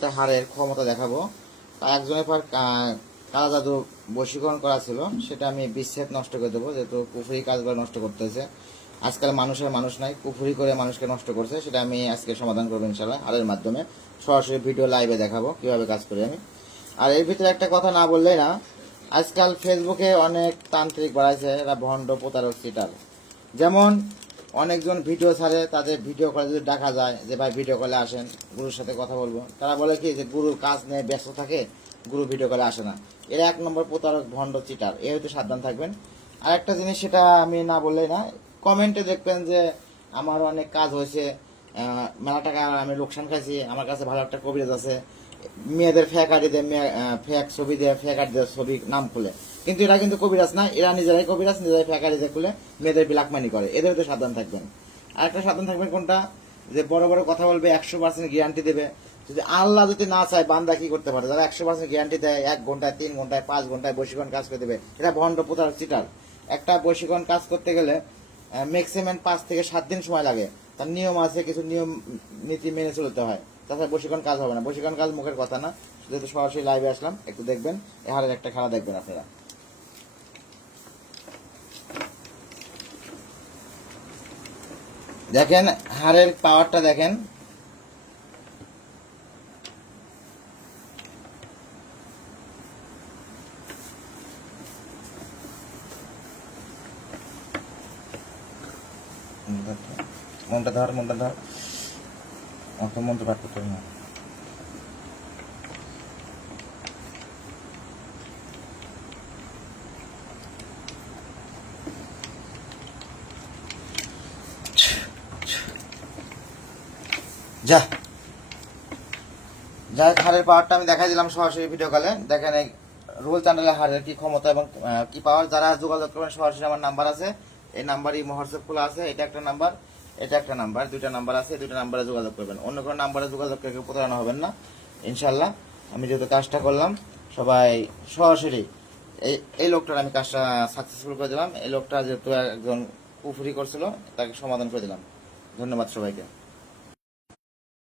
একটা হাড়ের ক্ষমতা দেখাবো। একজনের পর কালা জাদু বশীকরণ করা ছিল, সেটা আমি বিচ্ছেদ নষ্ট করে দেবো, যেহেতু কুফরি কাজগুলো নষ্ট করতেছে। আজকাল মানুষের মানুষ নাই, কুফরি করে মানুষকে নষ্ট করছে, সেটা আমি আজকে সমাধান করবো ইনশাল্লাহ হাড়ের মাধ্যমে। সরাসরি ভিডিও লাইভে দেখাবো কীভাবে কাজ করি আমি। আর এর ভিতরে একটা কথা না বললেই না, আজকাল ফেসবুকে অনেক তান্ত্রিক বাড়াইছে, এরা ভণ্ড প্রতারক চিটার। যেমন অনেকজন ভিডিও ছাড়ে, তাদের ভিডিও কলে যদি ডাকা যায় যে ভাই ভিডিও কলে আসেন, গুরুর সাথে কথা বলবো, তারা বলে কি যে গুরুর কাজ নিয়ে ব্যস্ত থাকে, গুরু ভিডিও কলে আসে না। এরা 1 নম্বর প্রতারক, ভণ্ড চিটার, এ হয়তো সাবধান থাকবেন। আর একটা জিনিস, সেটা আমি না বললেই না, কমেন্টে দেখবেন যে আমার অনেক কাজ হয়েছে, মেলা টাকা আমি লোকসান খাইছি, আমার কাছে ভালো একটা কবিরাজ আছে, মেয়েদের ফেক আইডি দেয়, ফেক ছবি দেয়, ফেক আইডি দেয়, ছবি নাম খুলে। কিন্তু এরা কিন্তু কবিরাজ না, এরা নিজেরাই কবিরাজ, নিজেরাই ফেক আইডি খুলে মেয়েদের ব্ল্যাকমানি করে। এদের তো সাবধান থাকবেন। আর একটা সাবধান থাকবেন কোনটা, যে বড় বড় কথা বলবে, 100% গ্যারান্টি দেবে। যদি আল্লাহ যদি না চায়, বান্দা কি করতে পারে? যারা 100% গ্যারান্টি দেয়, 1 ঘন্টায়, 3 ঘন্টায়, 5 ঘন্টায় বশীকরণ কাজ করে দেবে, এটা ভণ্ড প্রতারক চিটার। একটা বশীকরণ কাজ করতে গেলে ম্যাক্সিমাম 5 থেকে 7 দিন সময় লাগে। তার নিয়ম আছে, কিছু নিয়ম নীতি মেনে চলতে হয়, তাছাড়া বশীকরণ কাজ হবে না। বশীকরণ কাজ মুখের কথা না, যেহেতু সরাসরি লাইভে আসলাম, একটু দেখবেন, এই হাড়ের একটা খেলা দেখবেন আপনারা। দেখেন হাড়ের পাওয়ারটা দেখেন। মনটা ধর, মনটা ধর, অত মন্ত্র পাঠ করতে হবে না। যা যাই হাড়ের পাওয়ারটা আমি দেখাই দিলাম সরাসরি ভিডিও কলে। দেখেন এই রুল চ্যানেলের হাড়ের কি ক্ষমতা এবং কি পাওয়ার। যারা যোগাযোগ করবেন সরাসরি, আমার নাম্বার আছে, এই নাম্বারই হোয়াটসঅ্যাপ খোলা আছে, এটা একটা নাম্বার, এটা একটা নাম্বার, 2টা নাম্বার আছে, 2টা নাম্বারে যোগাযোগ করবেন। অন্য কোনো নাম্বারে যোগাযোগ করে কেউ প্রতারণা হবেন না ইনশাল্লাহ। আমি যেহেতু কাজটা করলাম, সবাই সরাসরি এই লোকটার আমি কাজটা সাকসেসফুল করে দিলাম। এই লোকটা যেহেতু একজন কুফরি করছিল, তাকে সমাধান করে দিলাম। ধন্যবাদ সবাইকে।